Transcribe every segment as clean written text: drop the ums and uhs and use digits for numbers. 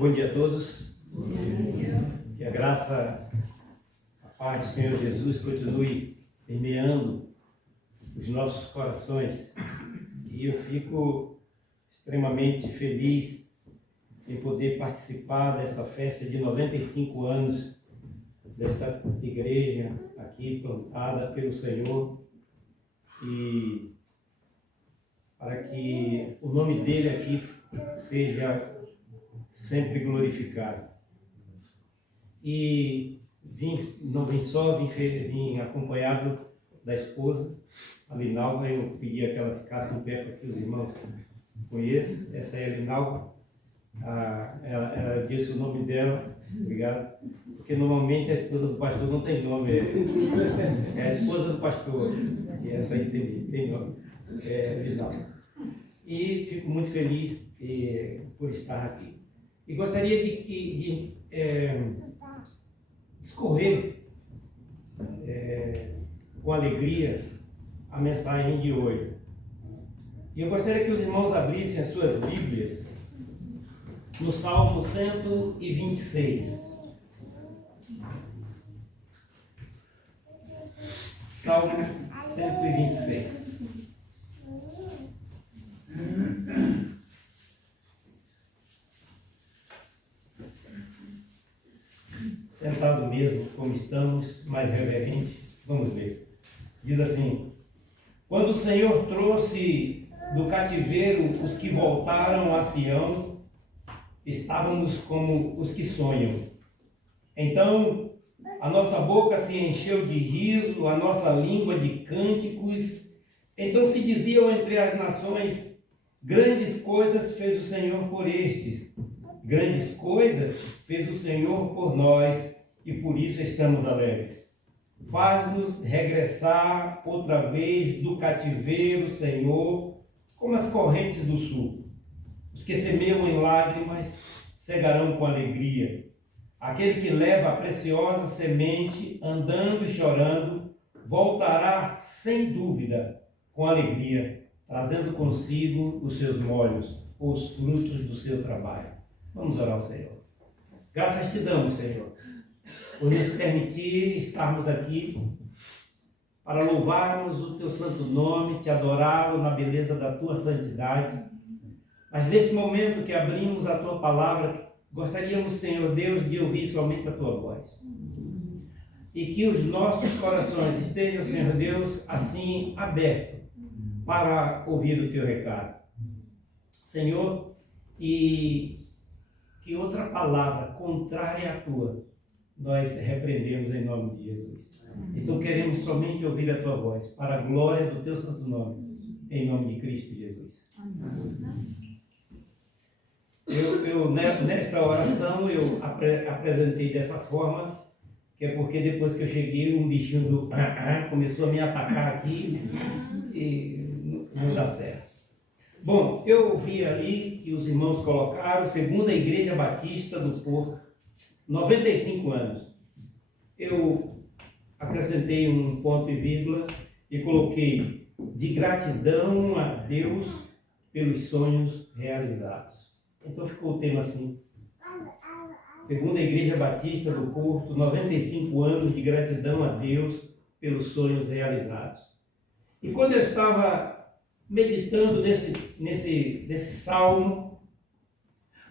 Bom dia a todos. Bom dia. Que a graça, a paz do Senhor Jesus continue permeando os nossos corações. E eu fico extremamente feliz em poder participar dessa festa de 95 anos desta igreja aqui plantada pelo Senhor, e para que o nome dele aqui seja sempre glorificado. E não vim só, vim acompanhado da esposa, a Linalva. Eu pedi que ela ficasse em pé para que os irmãos conheçam. Essa é a Linalva. Ela disse o nome dela, obrigado, porque normalmente a esposa do pastor não tem nome, é a esposa do pastor, e essa aí tem nome, é Linalva. E fico muito feliz por estar aqui. E gostaria de discorrer com alegria a mensagem de hoje. E eu gostaria que os irmãos abrissem as suas Bíblias no Salmo 126. Salmo 126. Sentado mesmo, como estamos, mais reverente, vamos ver. Diz assim: quando o Senhor trouxe do cativeiro os que voltaram a Sião, estávamos como os que sonham. Então a nossa boca se encheu de riso, a nossa língua de cânticos. Então se diziam entre as nações: grandes coisas fez o Senhor por estes, grandes coisas fez o Senhor por nós, e por isso estamos alegres. Faz-nos regressar outra vez do cativeiro, Senhor, como as correntes do sul. Os que semeiam em lágrimas cegarão com alegria. Aquele que leva a preciosa semente, andando e chorando, voltará sem dúvida com alegria, trazendo consigo os seus molhos, os frutos do seu trabalho. Vamos orar ao Senhor. Graças te damos, Senhor, por nos permitir estarmos aqui para louvarmos o teu santo nome, te adorá-lo na beleza da tua santidade. Mas neste momento que abrimos a tua palavra, gostaríamos, Senhor Deus, de ouvir somente a tua voz. E que os nossos corações estejam, Senhor Deus, assim abertos para ouvir o teu recado. Senhor, e que outra palavra contrária à tua, nós repreendemos em nome de Jesus. Então queremos somente ouvir a tua voz, para a glória do teu santo nome, em nome de Cristo Jesus. Amém. Nesta oração eu apresentei dessa forma, que é porque depois que eu cheguei, um bichinho do começou a me atacar aqui e não dá certo. Bom, eu vi ali que os irmãos colocaram Segunda Igreja Batista do Porto, 95 anos. Eu acrescentei um ponto e vírgula e coloquei: de gratidão a Deus pelos sonhos realizados. Então ficou o tema assim: Segunda Igreja Batista do Porto, 95 anos de gratidão a Deus pelos sonhos realizados. E quando eu estava meditando nesse salmo,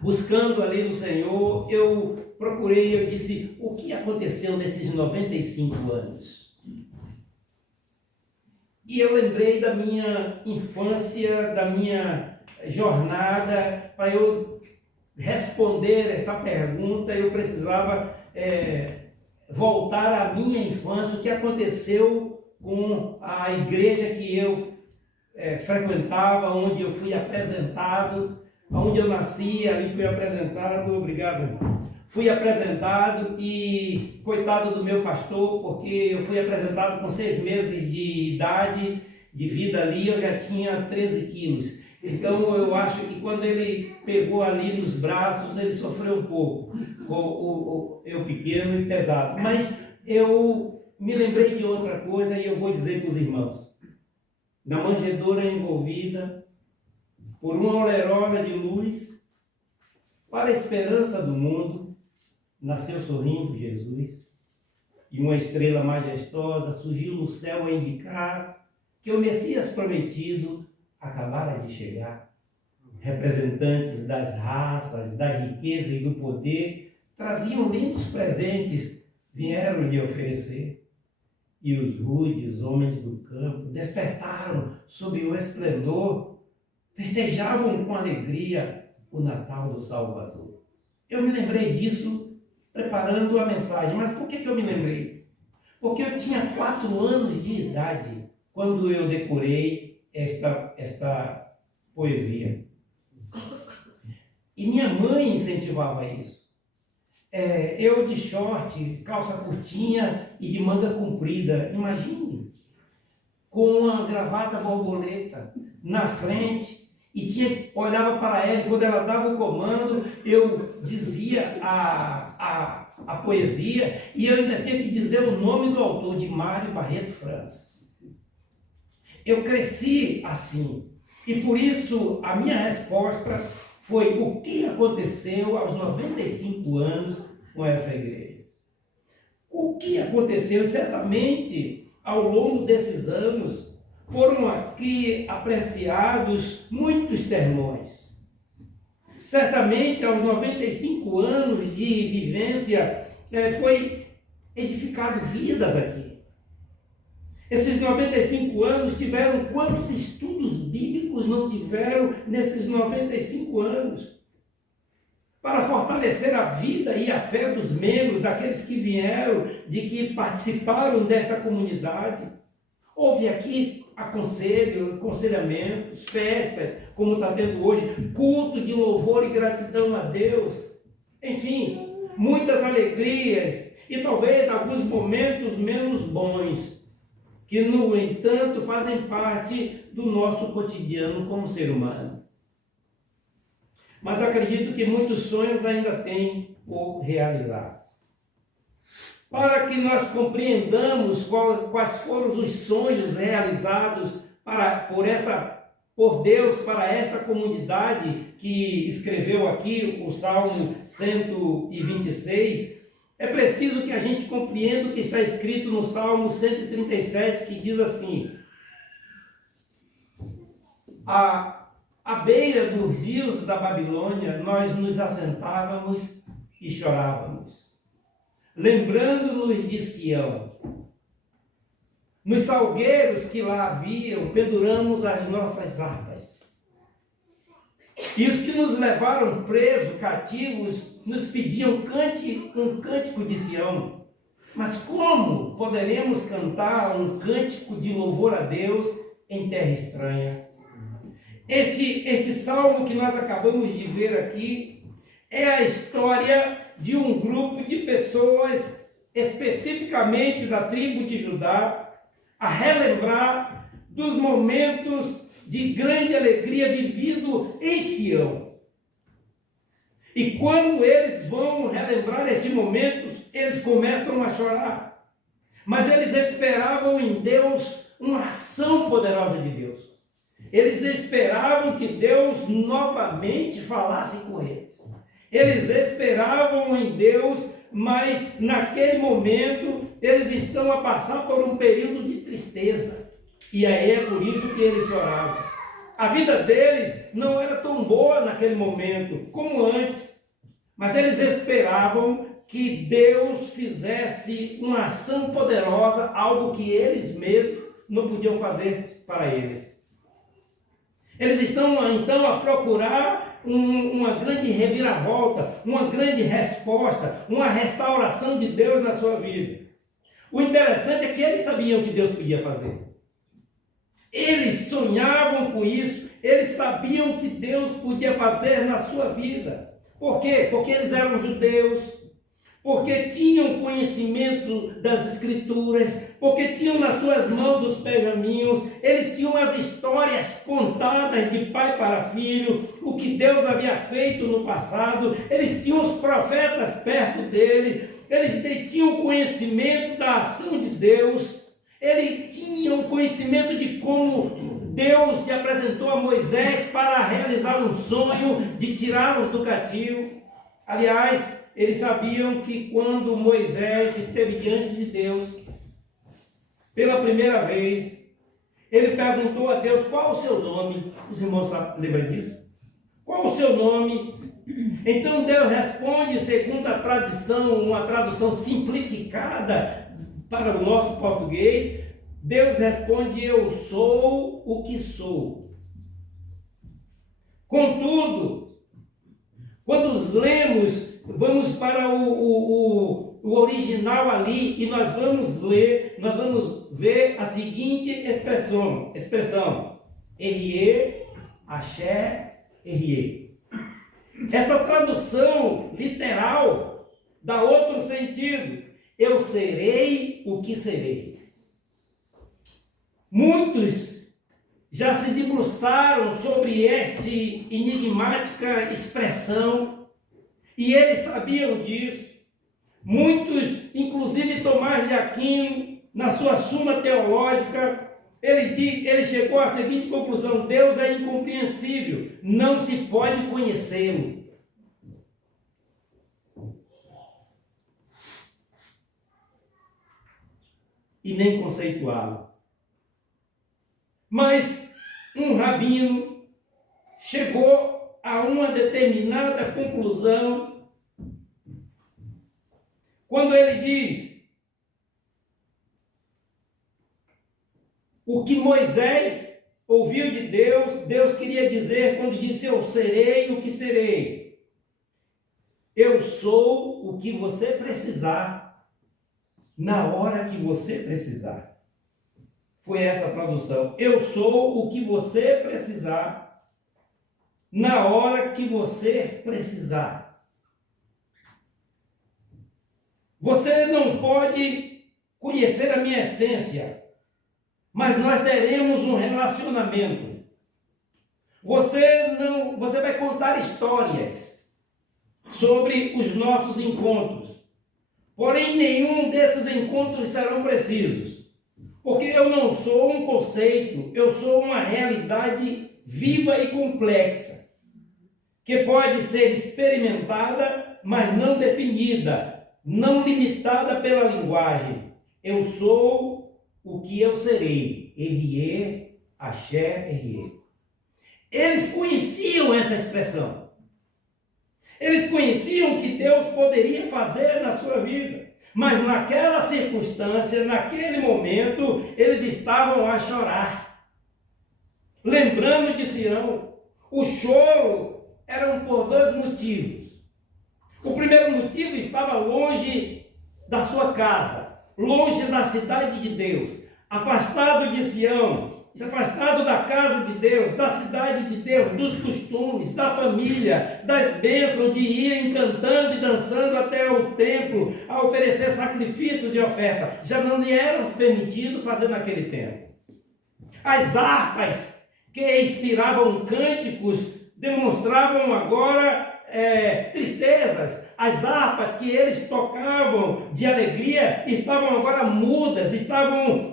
buscando ali no Senhor, eu procurei, eu disse: o que aconteceu nesses 95 anos? E eu lembrei da minha infância, da minha jornada. Para eu responder esta pergunta, eu precisava voltar à minha infância, o que aconteceu com a igreja que eu frequentava, onde eu fui apresentado, onde eu nasci, ali fui apresentado, obrigado, fui apresentado. E coitado do meu pastor, porque eu fui apresentado com 6 meses de idade, de vida ali, eu já tinha 13 quilos. Então eu acho que quando ele pegou ali nos braços, ele sofreu um pouco, eu pequeno e pesado. Mas eu me lembrei de outra coisa e eu vou dizer para os irmãos: na manjedoura envolvida por uma aureola de luz, Para a esperança do mundo, nasceu sorrindo Jesus, e uma estrela majestosa surgiu no céu a indicar que o Messias prometido acabara de chegar. Representantes das raças, da riqueza e do poder traziam lindos presentes, vieram lhe oferecer. E os rudes homens do campo despertaram sob o esplendor, festejavam com alegria o Natal do Salvador. Eu me lembrei disso preparando a mensagem. Mas por que eu me lembrei? Porque eu tinha 4 anos de idade quando eu decorei esta poesia. E minha mãe incentivava isso. Eu de short, calça curtinha e de manga comprida, imagine, com uma gravata borboleta na frente, e olhava para ela, e quando ela dava o comando, eu dizia a poesia, e eu ainda tinha que dizer o nome do autor, de Mário Barreto França. Eu cresci assim, e por isso a minha resposta foi: o que aconteceu aos 95 anos com essa igreja? O que aconteceu? Certamente, ao longo desses anos, foram aqui apreciados muitos sermões. Certamente, aos 95 anos de vivência, foi edificado vidas aqui. Esses 95 anos tiveram quantos estudos bíblicos não tiveram nesses 95 anos? Para fortalecer a vida e a fé dos membros, daqueles que vieram, de que participaram desta comunidade. Houve aqui aconselhamentos, festas, como está tendo hoje, culto de louvor e gratidão a Deus. Enfim, muitas alegrias e talvez alguns momentos menos bons, que, no entanto, fazem parte do nosso cotidiano como ser humano. Mas acredito que muitos sonhos ainda têm por realizar. Para que nós compreendamos quais foram os sonhos realizados por Deus para esta comunidade que escreveu aqui o Salmo 126, é preciso que a gente compreenda o que está escrito no Salmo 137, que diz assim: à beira dos rios da Babilônia, nós nos assentávamos e chorávamos, lembrando-nos de Sião. Nos salgueiros que lá haviam, penduramos as nossas harpas. E os que nos levaram presos, cativos, nos pediam um cântico de Sião. Mas como poderemos cantar um cântico de louvor a Deus em terra estranha? Este salmo que nós acabamos de ver aqui é a história de um grupo de pessoas, especificamente da tribo de Judá, a relembrar dos momentos de grande alegria vivido em Sião. E quando eles vão relembrar estes momentos, eles começam a chorar. Mas eles esperavam em Deus uma ação poderosa de Deus. Eles esperavam que Deus novamente falasse com eles. Eles esperavam em Deus, mas naquele momento eles estão a passar por um período de tristeza. E aí é por isso que eles choravam. A vida deles não era tão boa naquele momento como antes, mas eles esperavam que Deus fizesse uma ação poderosa, algo que eles mesmos não podiam fazer para eles. Eles estão então a procurar uma grande reviravolta, uma grande resposta, uma restauração de Deus na sua vida. O interessante é que eles sabiam o que Deus podia fazer. Eles sonhavam com isso, eles sabiam o que Deus podia fazer na sua vida. Por quê? Porque eles eram judeus, porque tinham conhecimento das Escrituras, porque tinham nas suas mãos os pergaminhos, eles tinham as histórias contadas de pai para filho, o que Deus havia feito no passado, eles tinham os profetas perto dele, eles tinham conhecimento da ação de Deus, eles tinham conhecimento de como Deus se apresentou a Moisés para realizar um sonho de tirá-los do cativo. Aliás, eles sabiam que quando Moisés esteve diante de Deus, pela primeira vez, ele perguntou a Deus qual o seu nome. Os irmãos lembram disso? Qual o seu nome? Então Deus responde segundo a tradição, uma tradução simplificada para o nosso português. Deus responde: eu sou o que sou. Contudo, quando lemos, vamos para o original ali e nós vamos ver a seguinte expressão: Erie, Axé, Erie. Essa tradução literal dá outro sentido: eu serei o que serei. Muitos já se debruçaram sobre esta enigmática expressão e eles sabiam disso. Muitos, inclusive Tomás de Aquino, na sua Suma Teológica, ele chegou à seguinte conclusão: Deus é incompreensível, não se pode conhecê-lo. E nem conceituá-lo. Mas um rabino chegou a uma determinada conclusão quando ele diz: o que Moisés ouviu de Deus, Deus queria dizer quando disse: eu serei o que serei. Eu sou o que você precisar, na hora que você precisar. Foi essa a tradução. Eu sou o que você precisar, na hora que você precisar. Você não pode conhecer a minha essência, mas nós teremos um relacionamento. Você vai contar histórias sobre os nossos encontros. Porém, nenhum desses encontros serão precisos. Porque eu não sou um conceito, eu sou uma realidade viva e complexa, que pode ser experimentada, mas não definida, não limitada pela linguagem. Eu sou o que eu serei. Erie, Axé, Erie. Eles conheciam essa expressão. Eles conheciam o que Deus poderia fazer na sua vida. Mas naquela circunstância, naquele momento, eles estavam a chorar. Lembrando de Sião, o choro era por dois motivos. O primeiro motivo estava longe da sua casa, longe da cidade de Deus, afastado de Sião, afastado da casa de Deus, da cidade de Deus, dos costumes, da família, das bênçãos de ir cantando e dançando até o templo, a oferecer sacrifícios e oferta. Já não lhe eram permitido fazer naquele tempo. As harpas que inspiravam cânticos demonstravam agora tristezas. As harpas que eles tocavam de alegria estavam agora mudas,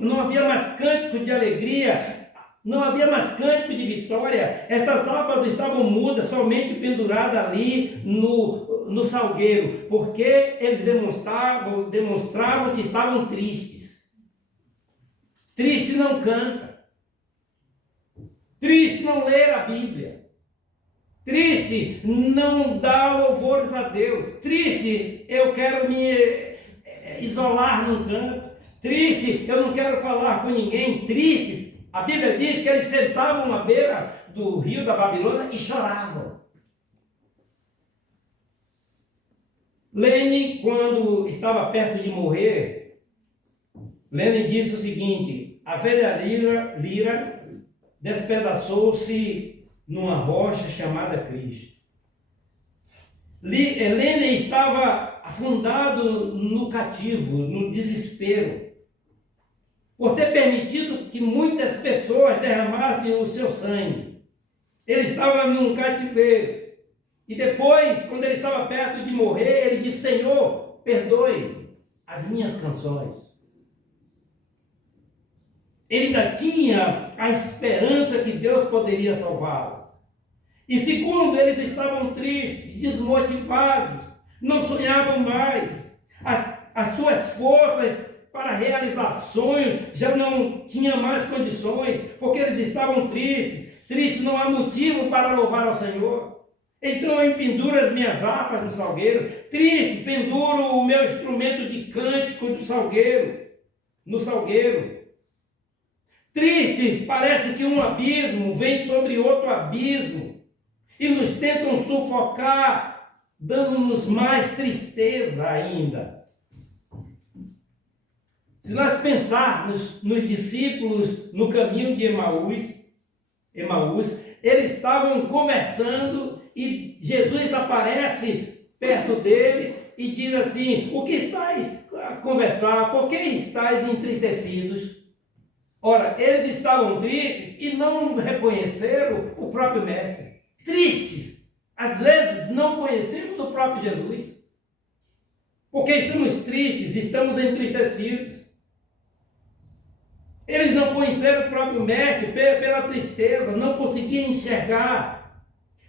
não havia mais cântico de alegria, não havia mais cântico de vitória. Estas harpas estavam mudas, somente penduradas ali no salgueiro, porque eles demonstravam que estavam tristes. Triste não canta, triste não lê a Bíblia, triste não dá louvores a Deus. Triste, eu quero me isolar num canto. Triste, eu não quero falar com ninguém. Tristes, a Bíblia diz que eles sentavam à beira do rio da Babilônia e choravam. Lene, quando estava perto de morrer, Lene disse o seguinte: a velha lira despedaçou-se numa rocha chamada Cristo. Helena estava afundado no cativo, no desespero, por ter permitido que muitas pessoas derramassem o seu sangue. Ele estava num cativeiro. E depois, quando ele estava perto de morrer, ele disse: Senhor, perdoe as minhas canções. Ele ainda tinha a esperança que Deus poderia salvá-lo. E segundo, eles estavam tristes, desmotivados, não sonhavam mais. As suas forças para realizar sonhos já não tinham mais condições, porque eles estavam tristes. Triste, não há motivo para louvar ao Senhor. Então eu penduro as minhas harpas no salgueiro. Triste, penduro o meu instrumento de cântico do salgueiro, no salgueiro. Tristes, parece que um abismo vem sobre outro abismo e nos tentam sufocar, dando-nos mais tristeza ainda. Se nós pensarmos nos discípulos no caminho de Emaús, eles estavam conversando e Jesus aparece perto deles e diz assim: o que estáis a conversar? Por que estáis entristecidos? Ora, eles estavam tristes e não reconheceram o próprio Mestre. Tristes. Às vezes não conhecemos o próprio Jesus. Porque estamos tristes, estamos entristecidos. Eles não conheceram o próprio Mestre pela tristeza, não conseguiam enxergar.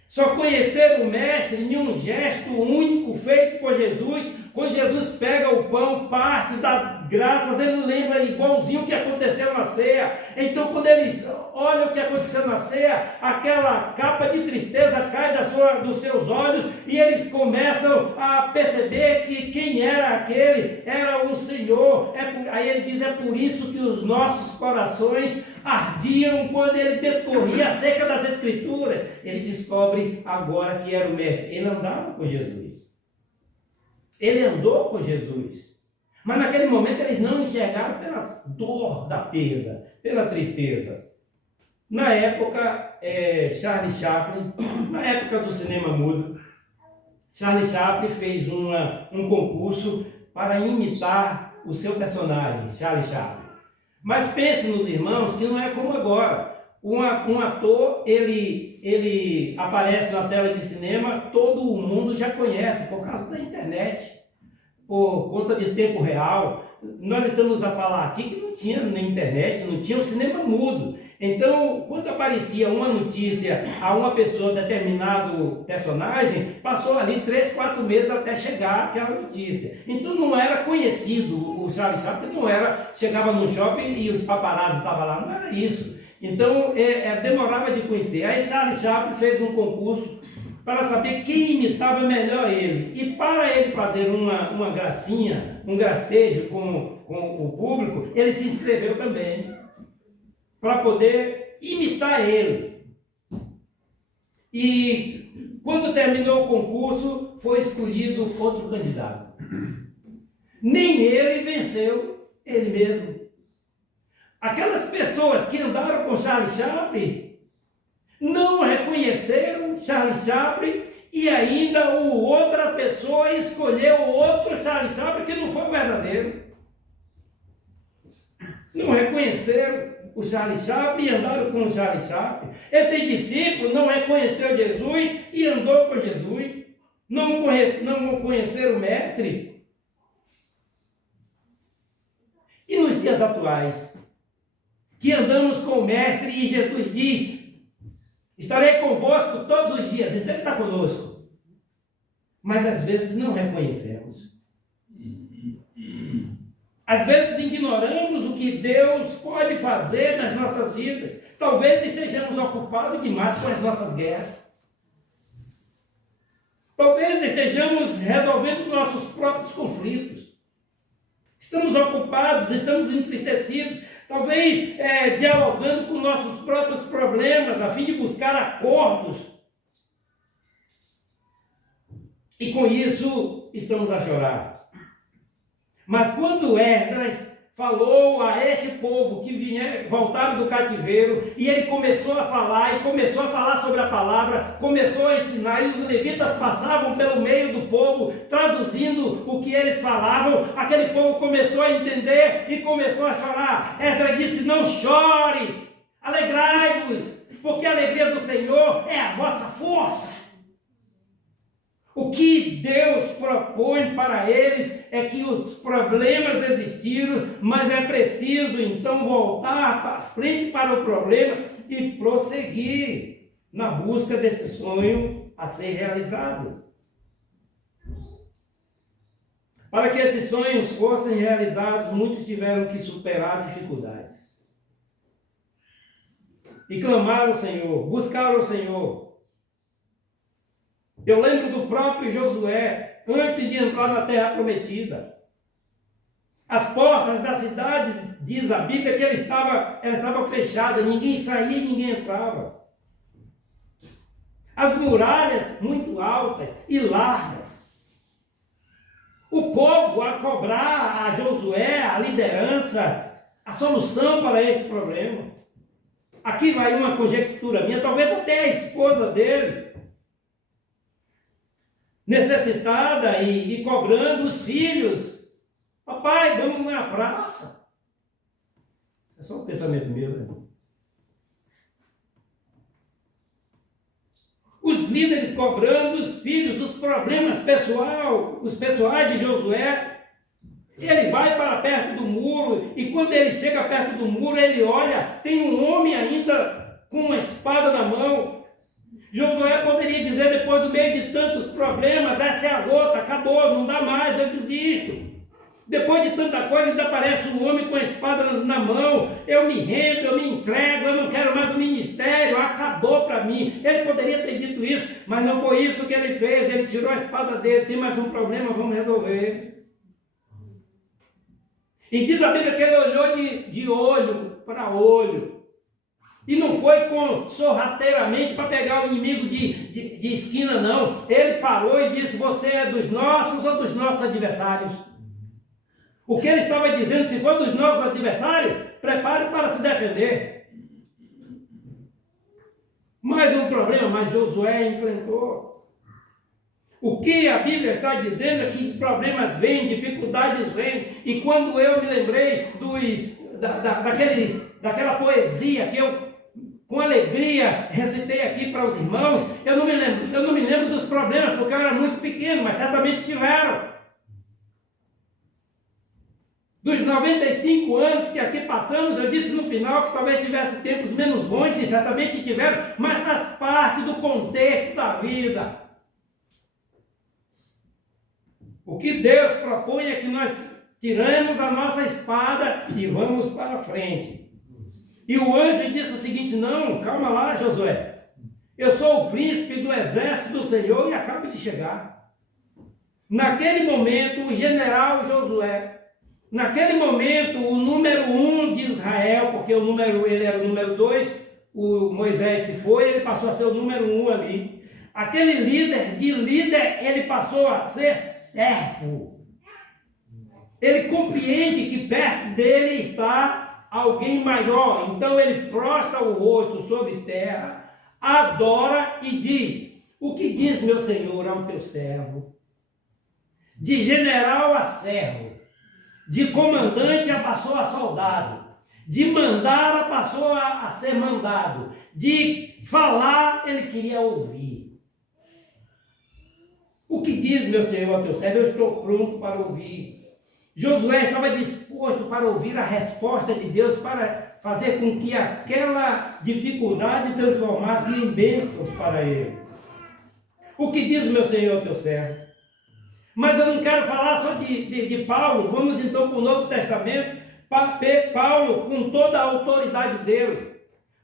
Só conheceram o Mestre em um gesto único feito por Jesus. Quando Jesus pega o pão, parte, dá graças, ele lembra igualzinho o que aconteceu na ceia. Então, quando eles olham o que aconteceu na ceia, aquela capa de tristeza cai dos seus olhos e eles começam a perceber que quem era aquele era o Senhor. Aí ele diz: é por isso que os nossos corações ardiam quando ele discorria acerca das Escrituras. Ele descobre agora que era o Mestre. Ele andava com Jesus. Ele andou com Jesus. Mas naquele momento eles não enxergaram pela dor da perda, pela tristeza. Na época, Charlie Chaplin, na época do cinema mudo, Charlie Chaplin fez um concurso para imitar o seu personagem, Charlie Chaplin. Mas pense nos irmãos que não é como agora. Um ator, ele aparece na tela de cinema, todo o mundo já conhece por causa da internet, por conta de tempo real. Nós estamos a falar aqui que não tinha nem internet, não tinha o cinema mudo. Então, quando aparecia uma notícia a uma pessoa, determinado personagem, passou ali 3, 4 meses até chegar aquela notícia. Então não era conhecido, o Charlie Chaplin não era, chegava no shopping e os paparazzi estavam lá, não era isso. Então, demorava de conhecer. Aí Charlie Chaplin fez um concurso para saber quem imitava melhor ele. E para ele fazer uma gracinha, um gracejo com o público, ele se inscreveu também, para poder imitar ele. E quando terminou o concurso, foi escolhido outro candidato. Nem ele venceu ele mesmo. Aquelas pessoas que andaram com Charlie Chaplin não reconheceram Charlie Chaplin e ainda outra pessoa escolheu outro Charlie Chaplin que não foi o verdadeiro. Não reconheceram o Charlie Chaplin e andaram com o Charlie Chaplin. Esse discípulo não reconheceu Jesus e andou com Jesus. Não conheceram o Mestre. E nos dias atuais, que andamos com o Mestre e Jesus diz: estarei convosco todos os dias. Então ele está conosco. Mas às vezes não reconhecemos. Às vezes ignoramos o que Deus pode fazer nas nossas vidas. Talvez estejamos ocupados demais com as nossas guerras. Talvez estejamos resolvendo nossos próprios conflitos. Estamos ocupados, estamos entristecidos. Talvez dialogando com nossos próprios problemas, a fim de buscar acordos. E com isso estamos a chorar. Mas quando Esdras falou a este povo que voltaram do cativeiro, e ele começou a falar sobre a palavra, começou a ensinar, e os levitas passavam pelo meio do povo, traduzindo o que eles falavam, aquele povo começou a entender e começou a chorar. Esdras disse: não chores, alegrai-vos, porque a alegria do Senhor é a vossa força. O que Deus propõe para eles é que os problemas existiram, mas é preciso então voltar para frente para o problema e prosseguir na busca desse sonho a ser realizado. Para que esses sonhos fossem realizados, muitos tiveram que superar dificuldades. E clamaram ao Senhor, buscaram o Senhor. Eu lembro do próprio Josué, antes de entrar na terra prometida. As portas da cidade, diz a Bíblia, que ela estava fechada, ninguém saía e ninguém entrava. As muralhas muito altas e largas. O povo a cobrar a Josué, a liderança, a solução para esse problema. Aqui vai uma conjectura minha, talvez até a esposa dele, necessitada e cobrando os filhos. Papai, vamos na praça. É só um pensamento meu, né? Os líderes cobrando os filhos, os problemas pessoais de Josué. Ele vai para perto do muro, e quando ele chega perto do muro, ele olha, tem um homem ainda com uma espada na mão. Josué poderia dizer, depois do meio de tantos problemas, essa é a gota, acabou, não dá mais, eu desisto. Depois de tanta coisa, ainda aparece um homem com a espada na mão, eu me rendo, eu me entrego, eu não quero mais o ministério, acabou para mim. Ele poderia ter dito isso, mas não foi isso que ele fez, ele tirou a espada dele, tem mais um problema, vamos resolver. E diz a Bíblia que ele olhou de olho para olho. E não foi sorrateiramente para pegar o inimigo de esquina, não. Ele parou e disse, você é dos nossos ou dos nossos adversários? O que ele estava dizendo, se for dos nossos adversários, prepare para se defender. Mais um problema, mas Josué enfrentou. O que a Bíblia está dizendo é que problemas vêm, dificuldades vêm. E quando eu me lembrei daquela poesia que eu, com alegria, recitei aqui para os irmãos, eu não me lembro dos problemas, porque eu era muito pequeno, mas certamente tiveram. Dos 95 anos que aqui passamos, eu disse no final que talvez tivesse tempos menos bons, e certamente tiveram, mas faz parte do contexto da vida. O que Deus propõe é que nós tiramos a nossa espada e vamos para frente. E o anjo disse o seguinte, não, calma lá, Josué. Eu sou o príncipe do exército do Senhor e acabo de chegar. Naquele momento, o general Josué, naquele momento, o número 1 de Israel, porque ele era o número 2, o Moisés se foi, ele passou a ser o número 1 ali. Aquele líder, ele passou a ser servo. Ele compreende que perto dele está alguém maior. Então ele prostra o rosto sobre terra, adora e diz, o que diz meu Senhor ao teu servo? De general a servo, de comandante passou a soldado, de mandar passou a ser mandado, de falar ele queria ouvir. O que diz meu Senhor ao teu servo? Eu estou pronto para ouvir. Josué estava disposto para ouvir a resposta de Deus, para fazer com que aquela dificuldade transformasse em bênçãos para ele. O que diz meu Senhor ao teu servo? Mas eu não quero falar só de Paulo. Vamos então para o Novo Testamento. Paulo com toda a autoridade dele.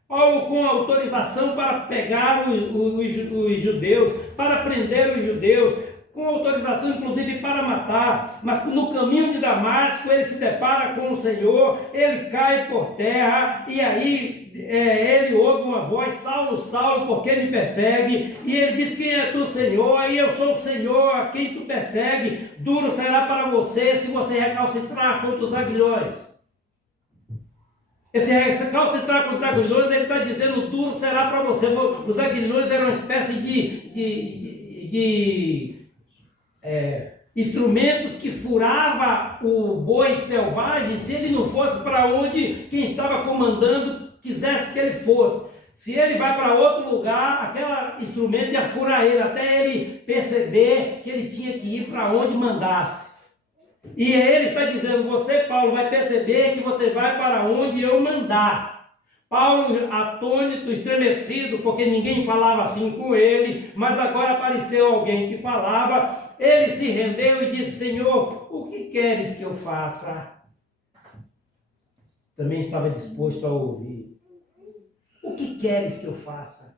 Paulo com autorização para pegar os judeus, para prender os judeus, com autorização inclusive para matar, mas no caminho de Damasco ele se depara com o Senhor, ele cai por terra, e aí ele ouve uma voz, Saulo, Saulo, por que me persegue? E ele diz, quem é tu, Senhor? Aí eu sou o Senhor, a quem tu persegue, duro será para você se você recalcitrar contra os aguilhões. Esse recalcitrar contra os aguilhões, ele está dizendo, duro será para você. Os aguilhões eram uma espécie de instrumento que furava o boi selvagem, se ele não fosse para onde quem estava comandando quisesse que ele fosse. Se ele vai para outro lugar, aquele instrumento ia furar ele, até ele perceber que ele tinha que ir para onde mandasse. E ele está dizendo, você, Paulo, vai perceber que você vai para onde eu mandar. Paulo, atônito, estremecido, porque ninguém falava assim com ele, mas agora apareceu alguém que falava, ele se rendeu e disse, Senhor, o que queres que eu faça? Também estava disposto a ouvir. O que queres que eu faça?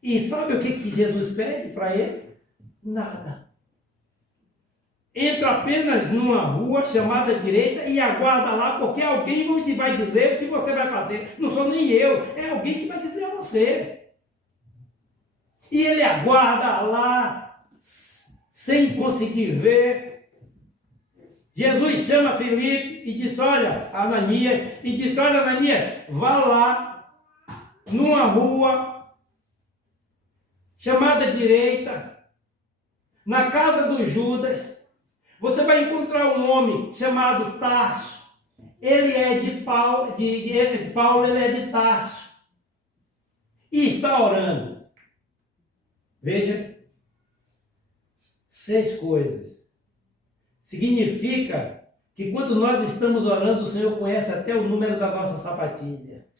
E sabe o que Jesus pede para ele? Nada. Entra apenas numa rua chamada direita e aguarda lá, porque alguém vai dizer o que você vai fazer. Não sou nem eu, é alguém que vai dizer a você. E ele aguarda lá, sem conseguir ver. Jesus chama Filipe e diz, olha, Ananias, vá lá, numa rua chamada direita, na casa do Judas, você vai encontrar um homem chamado Tarso. Ele é de Paulo, ele é de Tarso. E está orando. Veja, 6 coisas. Significa que quando nós estamos orando, o Senhor conhece até o número da nossa sapatilha.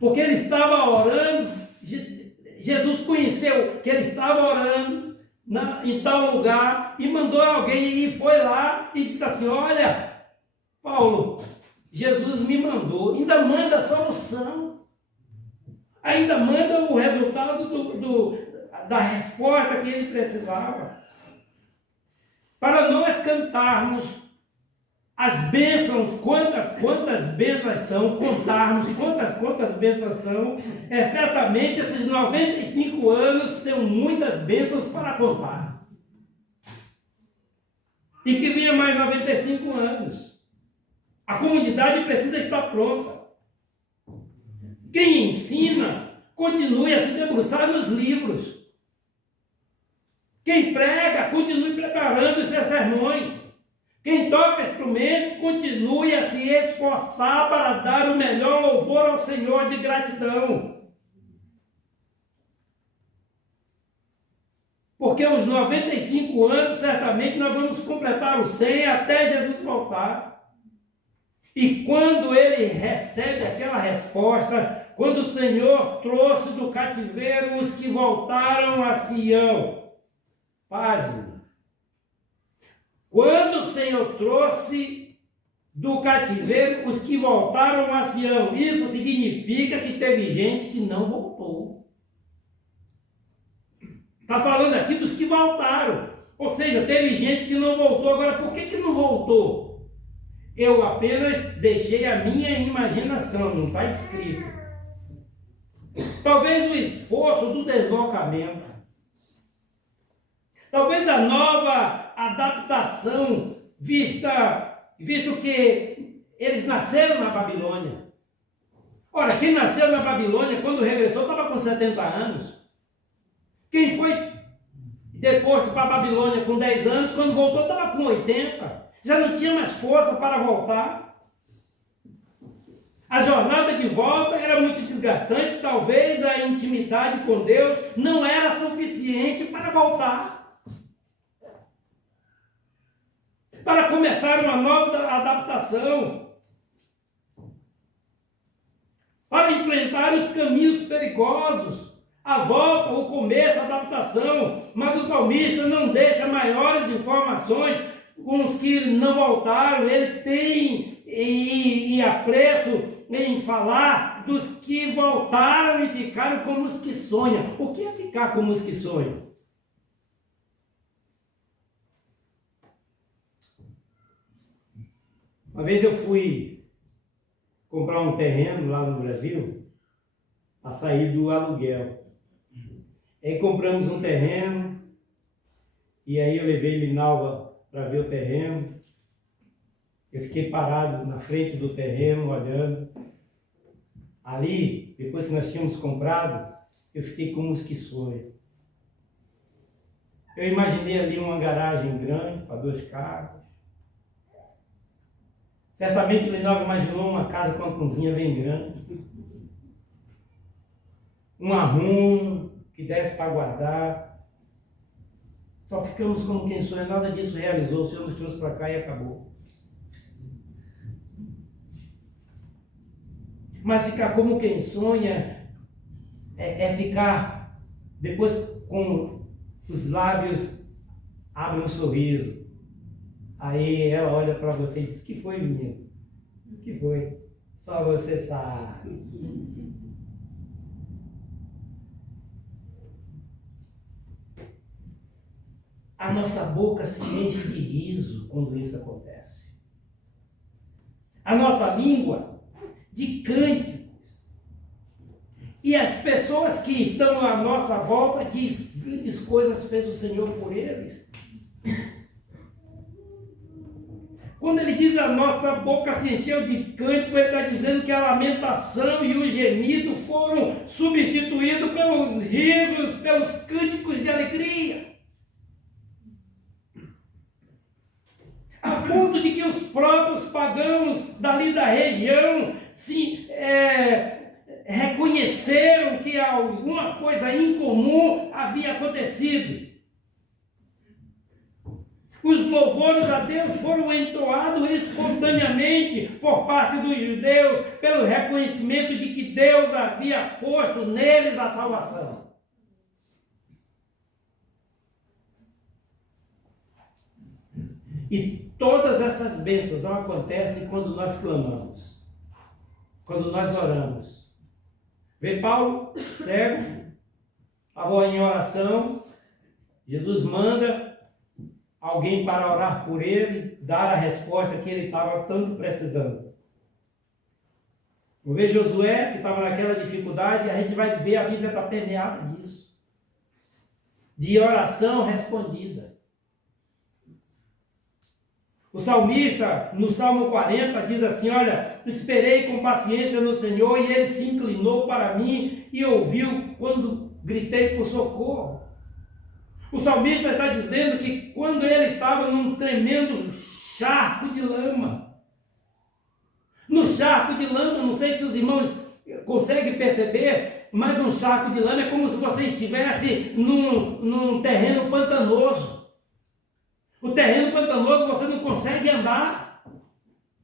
Porque ele estava orando, Jesus conheceu que ele estava orando em tal lugar e mandou alguém e foi lá e disse assim, olha, Paulo, Jesus me mandou, ainda manda a solução, ainda manda o resultado da resposta que ele precisava. Para nós cantarmos as bênçãos, quantas bênçãos são, contarmos quantas bênçãos são, certamente esses 95 anos têm muitas bênçãos para contar. E que venha mais 95 anos. A comunidade precisa estar pronta. Quem ensina, continue a se debruçar nos livros. Quem prega, continue preparando os seus sermões. Quem toca instrumento, continue a se esforçar para dar o melhor louvor ao Senhor de gratidão. Porque aos 95 anos, certamente, nós vamos completar os 100 até Jesus voltar. E quando ele recebe aquela resposta, quando o Senhor trouxe do cativeiro os que voltaram a Sião, pasme. Quando o Senhor trouxe do cativeiro os que voltaram a Sião, isso significa que teve gente que não voltou. Está falando aqui dos que voltaram. Ou seja, teve gente que não voltou. Agora, por que não voltou? Eu apenas deixei a minha imaginação, não está escrito. Talvez o esforço do deslocamento. Talvez a nova adaptação, visto que eles nasceram na Babilônia. Ora, quem nasceu na Babilônia, quando regressou, estava com 70 anos. Quem foi depois para a Babilônia com 10 anos, quando voltou, estava com 80. Já não tinha mais força para voltar. A jornada de volta era muito desgastante, talvez a intimidade com Deus não era suficiente para voltar. Para começar uma nova adaptação, para enfrentar os caminhos perigosos, a volta, o começo, a adaptação. Mas o salmista não deixa maiores informações com os que não voltaram. Ele tem e apreço em falar dos que voltaram e ficaram como os que sonham. O que é ficar como os que sonham? Uma vez eu fui comprar um terreno lá no Brasil, a sair do aluguel. Aí compramos um terreno, e aí eu levei Linalva para ver o terreno. Eu fiquei parado na frente do terreno, olhando. Ali, depois que nós tínhamos comprado, eu fiquei como os que sonham. Eu imaginei ali uma garagem grande para 2 carros. Certamente ele não imaginou uma casa com uma cozinha bem grande, um arrumo que desse para guardar. Só ficamos como quem sonha, nada disso realizou. O Senhor nos trouxe para cá e acabou. Mas ficar como quem sonha é ficar depois com os lábios abrem um sorriso. Aí ela olha para você e diz: que foi, menino? Que foi? Só você sabe. A nossa boca se enche de riso quando isso acontece. A nossa língua de cânticos. E as pessoas que estão à nossa volta dizem: grandes coisas fez o Senhor por eles. Quando ele diz a nossa boca se encheu de cântico, ele está dizendo que a lamentação e o gemido foram substituídos pelos risos, pelos cânticos de alegria. A ponto de que os próprios pagãos dali da região se reconheceram que alguma coisa incomum havia acontecido. Os louvores a Deus foram entoados espontaneamente por parte dos judeus, pelo reconhecimento de que Deus havia posto neles a salvação. E todas essas bênçãos não acontecem quando nós clamamos, quando nós oramos. Vê Paulo, cego, estava em oração, Jesus manda alguém para orar por ele, dar a resposta que ele estava tanto precisando. Vou ver Josué, que estava naquela dificuldade, a gente vai ver a Bíblia está permeada disso. De oração respondida. O salmista, no Salmo 40, diz assim: olha, esperei com paciência no Senhor e Ele se inclinou para mim e ouviu quando gritei por socorro. O salmista está dizendo que quando ele estava num tremendo charco de lama, no charco de lama, não sei se os irmãos conseguem perceber, mas um charco de lama é como se você estivesse num terreno pantanoso. O terreno pantanoso você não consegue andar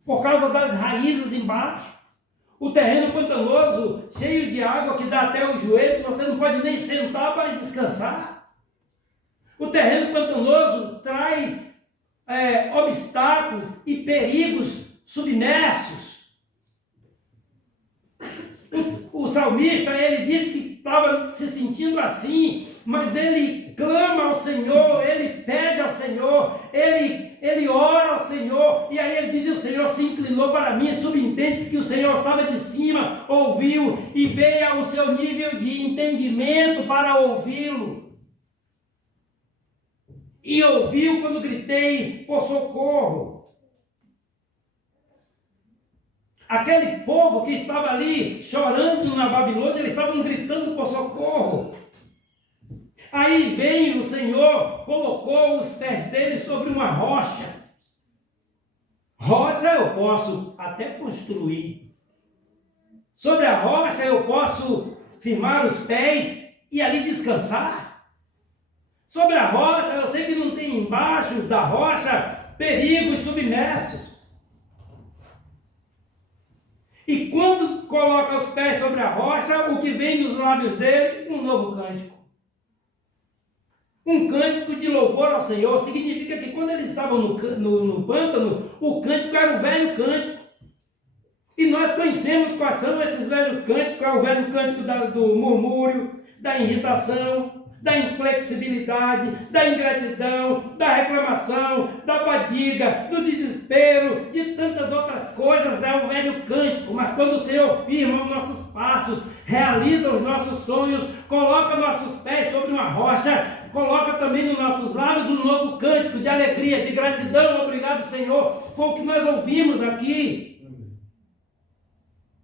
por causa das raízes embaixo. O terreno pantanoso, cheio de água que dá até os joelhos, você não pode nem sentar para descansar. O terreno pantanoso traz obstáculos e perigos submersos. O salmista, ele disse que estava se sentindo assim, mas ele clama ao Senhor, ele pede ao Senhor, ele ora ao Senhor, e aí ele diz: o Senhor se inclinou para mim, subentende-se que o Senhor estava de cima, ouviu, e veio ao seu nível de entendimento para ouvi-lo. E ouviu quando gritei por socorro. Aquele povo que estava ali chorando na Babilônia, eles estavam gritando por socorro. Aí vem o Senhor, colocou os pés deles sobre uma rocha. Rocha eu posso até construir. Sobre a rocha eu posso firmar os pés e ali descansar. Sobre a rocha, eu sei que não tem embaixo da rocha perigos submersos. E quando coloca os pés sobre a rocha, o que vem dos lábios dele? Um novo cântico. Um cântico de louvor ao Senhor. Significa que quando eles estavam no pântano, o cântico era o velho cântico. E nós conhecemos quais são esses velhos cânticos. É o velho cântico do murmúrio, da irritação, da inflexibilidade, da ingratidão, da reclamação, da fadiga, do desespero, de tantas outras coisas. É o velho cântico. Mas quando o Senhor firma os nossos passos, realiza os nossos sonhos, coloca nossos pés sobre uma rocha, coloca também nos nossos lábios um novo cântico de alegria, de gratidão. Obrigado, Senhor. Foi o que nós ouvimos aqui.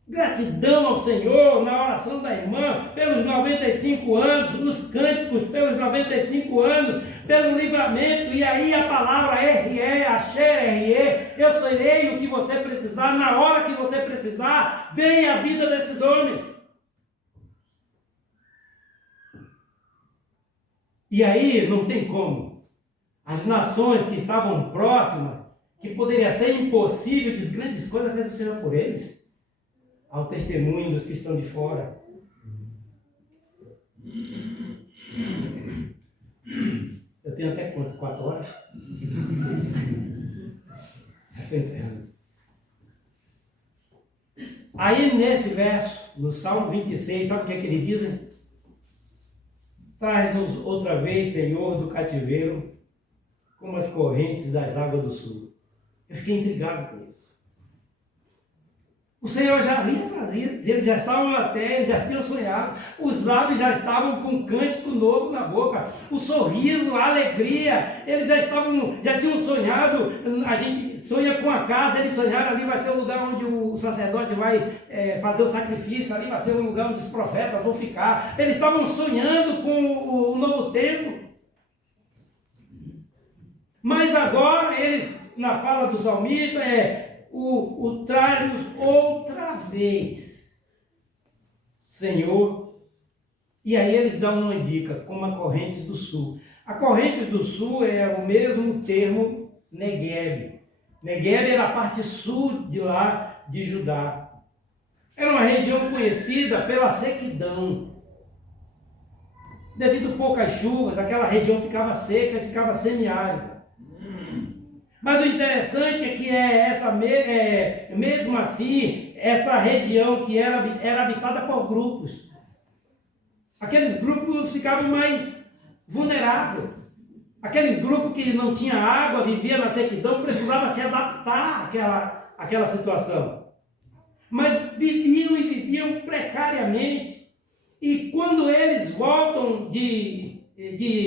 Gratidão ao Senhor na oração da irmã, pelos 95 anos, nos cânticos, pelos 95 anos, pelo livramento, e aí a palavra RE, Axé, RE, eu serei o que você precisar, na hora que você precisar, vem a vida desses homens. E aí não tem como. As nações que estavam próximas, que poderia ser impossível, diz grandes coisas fez o Senhor por eles. Ao testemunho dos que estão de fora. Eu tenho até quanto? 4 horas? Pensando. Aí nesse verso, no Salmo 26, sabe o que é que ele diz? Traz-nos outra vez, Senhor, do cativeiro, como as correntes das águas do sul. Eu fiquei intrigado com isso. O Senhor já havia trazido, eles já estavam na terra, eles já tinham sonhado, os lábios já estavam com um cântico novo na boca, o sorriso, a alegria, eles já tinham sonhado. A gente sonha com a casa, eles sonharam ali vai ser o lugar onde o sacerdote vai fazer o sacrifício, ali vai ser o lugar onde os profetas vão ficar. Eles estavam sonhando com o novo templo. Mas agora eles, na fala do salmista, o traz-nos outra vez, Senhor. E aí eles dão uma dica, como a Correntes do Sul. A Correntes do Sul é o mesmo termo Negueb. Negueb era a parte sul de lá de Judá. Era uma região conhecida pela sequidão. Devido a poucas chuvas, aquela região ficava seca e ficava semiárida. Mas o interessante é que mesmo assim, essa região que era habitada por grupos. Aqueles grupos ficavam mais vulneráveis. Aquele grupo que não tinha água, vivia na sequidão, precisava se adaptar àquela situação. Mas viviam precariamente. E quando eles voltam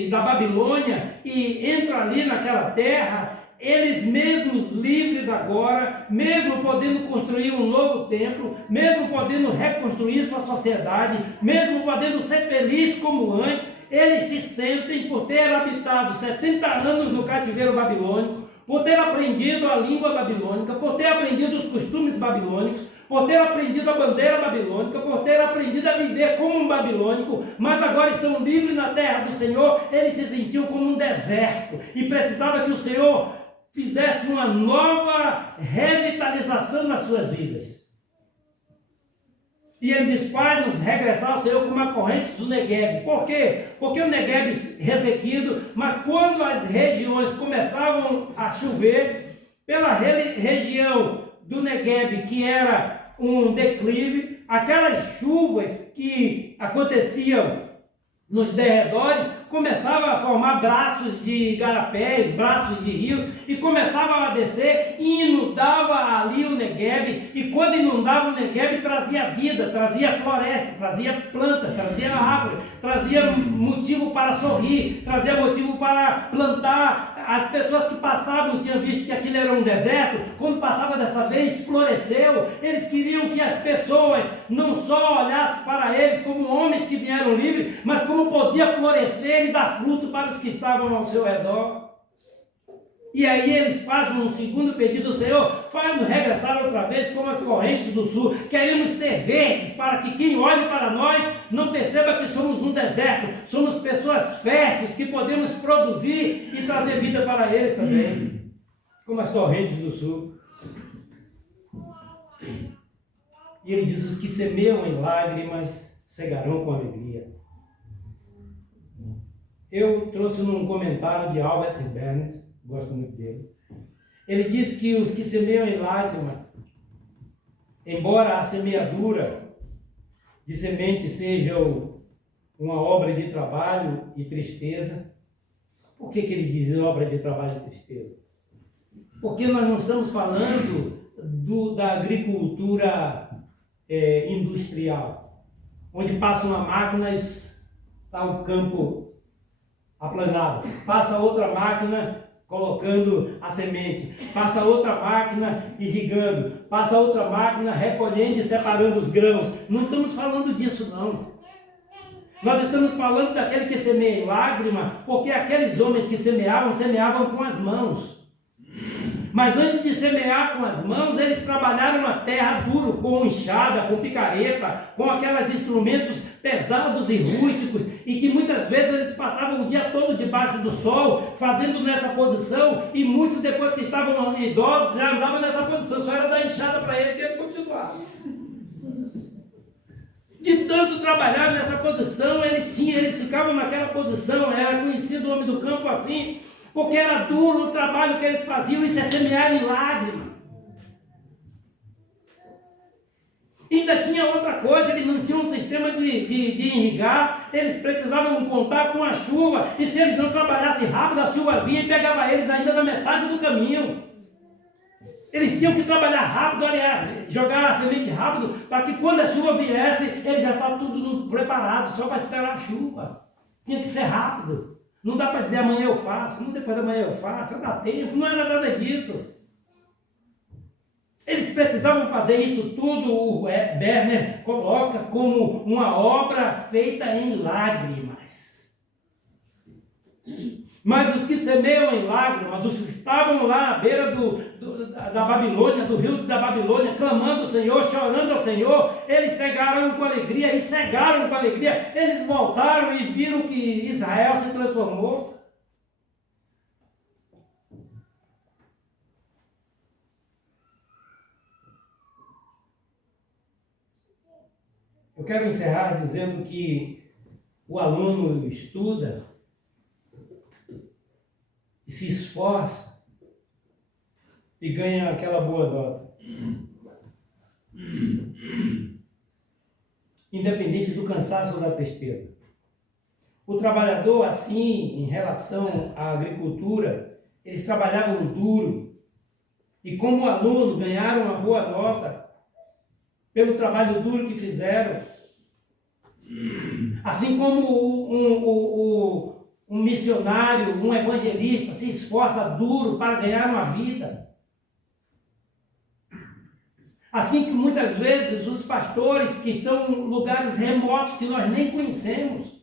da Babilônia e entram ali naquela terra, eles mesmos livres agora, mesmo podendo construir um novo templo, mesmo podendo reconstruir sua sociedade, mesmo podendo ser felizes como antes, eles se sentem por ter habitado 70 anos no cativeiro babilônico, por ter aprendido a língua babilônica, por ter aprendido os costumes babilônicos, por ter aprendido a bandeira babilônica, por ter aprendido a viver como um babilônico, mas agora estão livres na terra do Senhor. Eles se sentiam como um deserto e precisavam que o Senhor fizesse uma nova revitalização nas suas vidas. E ele diz, faz-nos regressar ao Senhor como a corrente do Negueb. Por quê? Porque o Negueb ressequido, mas quando as regiões começavam a chover, pela região do Negueb, que era um declive, aquelas chuvas que aconteciam nos derredores, começavam a formar braços de igarapés, braços de rios, e começavam a descer e inundava ali o Negueb. E quando inundava o Negueb, trazia vida, trazia floresta, trazia plantas, trazia árvore, trazia motivo para sorrir, trazia motivo para plantar. As pessoas que passavam tinham visto que aquilo era um deserto. Quando passava dessa vez, floresceu. Eles queriam que as pessoas não só olhassem para eles como homens que vieram livres, mas como podia florescer e dar fruto para os que estavam ao seu redor. E aí eles fazem um segundo pedido: Senhor, faz-nos regressar outra vez como as correntes do sul. Queremos ser verdes para que quem olhe para nós não perceba que somos um deserto. Somos pessoas férteis que podemos produzir e trazer vida para eles também, como as correntes do sul. E ele diz: os que semeiam em lágrimas cegarão com alegria. Eu trouxe num comentário de Albert Barnes, gosto muito dele. Ele diz que os que semeiam em lágrimas, embora a semeadura de semente seja uma obra de trabalho e tristeza. Por que ele diz obra de trabalho e tristeza? Porque nós não estamos falando da agricultura industrial, onde passa uma máquina e está o campo aplanado. Passa outra máquina, colocando a semente, passa outra máquina irrigando, passa outra máquina recolhendo e separando os grãos. Não estamos falando disso, não. Nós estamos falando daquele que semeia em lágrima, porque aqueles homens que semeavam com as mãos. Mas antes de semear com as mãos, eles trabalharam a terra duro, com enxada, com picareta, com aqueles instrumentos pesados e rústicos, e que muitas vezes eles passavam o dia todo debaixo do sol, fazendo nessa posição, e muitos depois que estavam idosos já andavam nessa posição, só era dar enxada para ele que ele continuava. De tanto trabalhar nessa posição, eles ficavam naquela posição, era conhecido o homem do campo assim, porque era duro o trabalho que eles faziam, isso é semear em lágrima. Ainda tinha outra coisa, eles não tinham um sistema de irrigar, eles precisavam contar com a chuva, e se eles não trabalhassem rápido, a chuva vinha e pegava eles ainda na metade do caminho. Eles tinham que trabalhar rápido, aliás, jogar a semente rápido, para que quando a chuva viesse, eles já estavam tudo preparado, só para esperar a chuva. Tinha que ser rápido. Não dá para dizer amanhã eu faço, não depois da manhã eu faço, não dá tempo, não era nada disso. Eles precisavam fazer isso tudo, o Berner coloca como uma obra feita em lágrimas. Mas os que semeiam em lágrimas, os que estavam lá à beira da Babilônia, do rio da Babilônia, clamando ao Senhor, chorando ao Senhor, eles cegaram com alegria e cegaram com alegria. Eles voltaram e viram que Israel se transformou. Eu quero encerrar dizendo que o aluno estuda e se esforça e ganha aquela boa nota. Independente do cansaço ou da tristeza. O trabalhador, assim, em relação à agricultura, eles trabalhavam duro. E como aluno, ganharam uma boa nota pelo trabalho duro que fizeram. Assim como um missionário, um evangelista se esforça duro para ganhar uma vida. Assim que muitas vezes os pastores que estão em lugares remotos que nós nem conhecemos,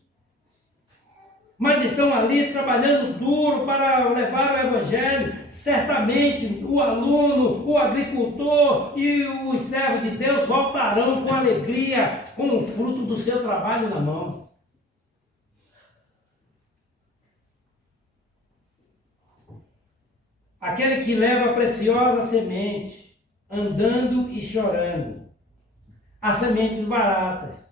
mas estão ali trabalhando duro para levar o evangelho, certamente o aluno, o agricultor e os servos de Deus voltarão com alegria, com o fruto do seu trabalho na mão. Aquele que leva a preciosa semente, andando e chorando, as sementes baratas.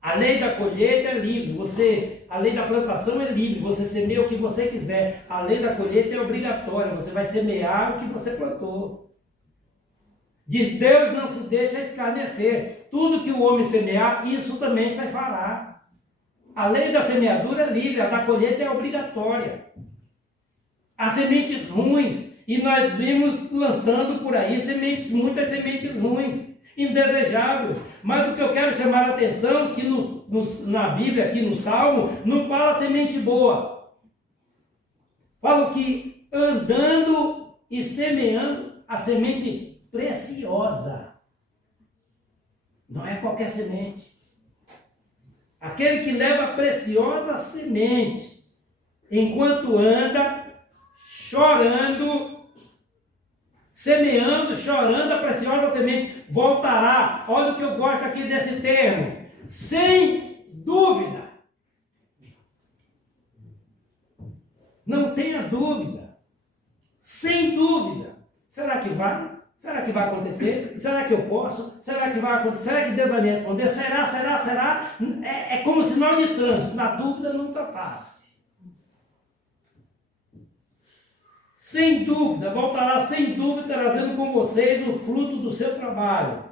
A lei da colheita é livre, a lei da plantação é livre, você semeia o que você quiser. A lei da colheita é obrigatória, você vai semear o que você plantou. Diz, Deus não se deixa escarnecer. Tudo que o homem semear, isso também se fará. A lei da semeadura é livre, a da colheita é obrigatória. As sementes ruins, e nós vimos lançando por aí muitas sementes ruins, indesejável. Mas o que eu quero chamar a atenção é que na Bíblia, aqui no Salmo, não fala semente boa. Fala que andando e semeando a semente preciosa. Não é qualquer semente. Aquele que leva a preciosa semente, enquanto anda chorando, semeando, chorando a preciosa semente, voltará. Olha o que eu gosto aqui desse termo, sem dúvida. Não tenha dúvida, sem dúvida. Será que vai? Será que vai acontecer? Será que eu posso? Será que vai acontecer? Será que Deus vai me responder? Será? É como sinal de trânsito, na dúvida não ultrapasse. Sem dúvida, voltará sem dúvida, trazendo com vocês o fruto do seu trabalho.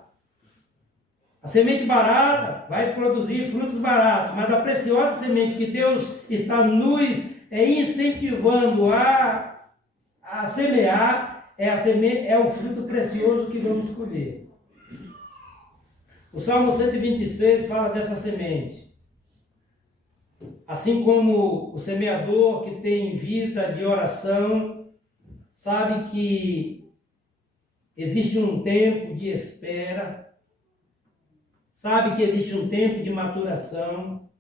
A semente barata vai produzir frutos baratos, mas a preciosa semente que Deus está nos incentivando a semear, é o fruto precioso que vamos colher. O Salmo 126 fala dessa semente. Assim como o semeador que tem vida de oração, sabe que existe um tempo de espera, sabe que existe um tempo de maturação,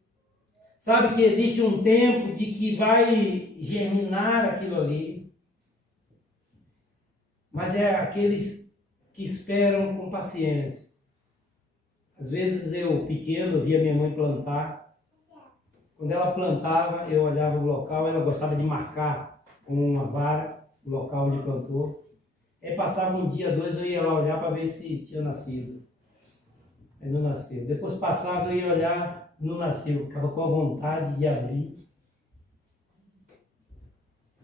sabe que existe um tempo de que vai germinar aquilo ali, mas é aqueles que esperam com paciência. Às vezes eu, pequeno, via minha mãe plantar. Quando ela plantava, eu olhava o local, ela gostava de marcar com uma vara o local onde plantou. Aí passava um dia, dois, eu ia lá olhar para ver se tinha nascido. Aí não nasceu. Depois passava, eu ia olhar, não nasceu. Ficava com a vontade de abrir.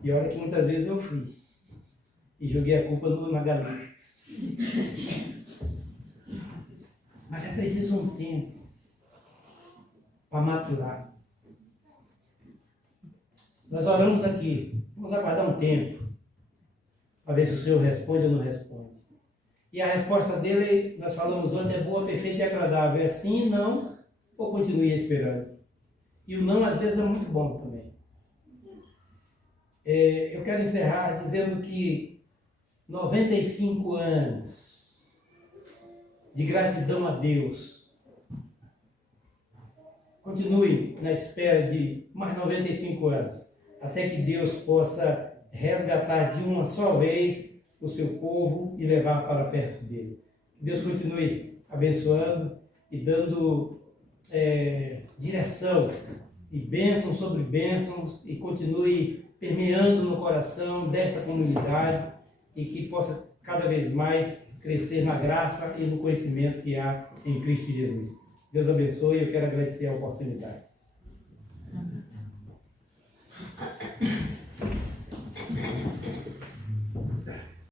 E olha que muitas vezes eu fiz. E joguei a culpa na galinha. Mas é preciso um tempo para maturar. Nós oramos aqui, vamos aguardar um tempo para ver se o Senhor responde ou não responde. E a resposta dele, nós falamos ontem, é boa, perfeita e agradável. É sim, não, ou continue esperando. E o não, às vezes, é muito bom também. Eu quero encerrar dizendo que 95 anos de gratidão a Deus. Continue na espera de mais 95 anos, até que Deus possa resgatar de uma só vez o seu povo e levar para perto dele. Deus continue abençoando e dando direção e bênçãos sobre bênçãos, e continue permeando no coração desta comunidade, e que possa cada vez mais crescer na graça e no conhecimento que há em Cristo Jesus. Deus abençoe e eu quero agradecer a oportunidade.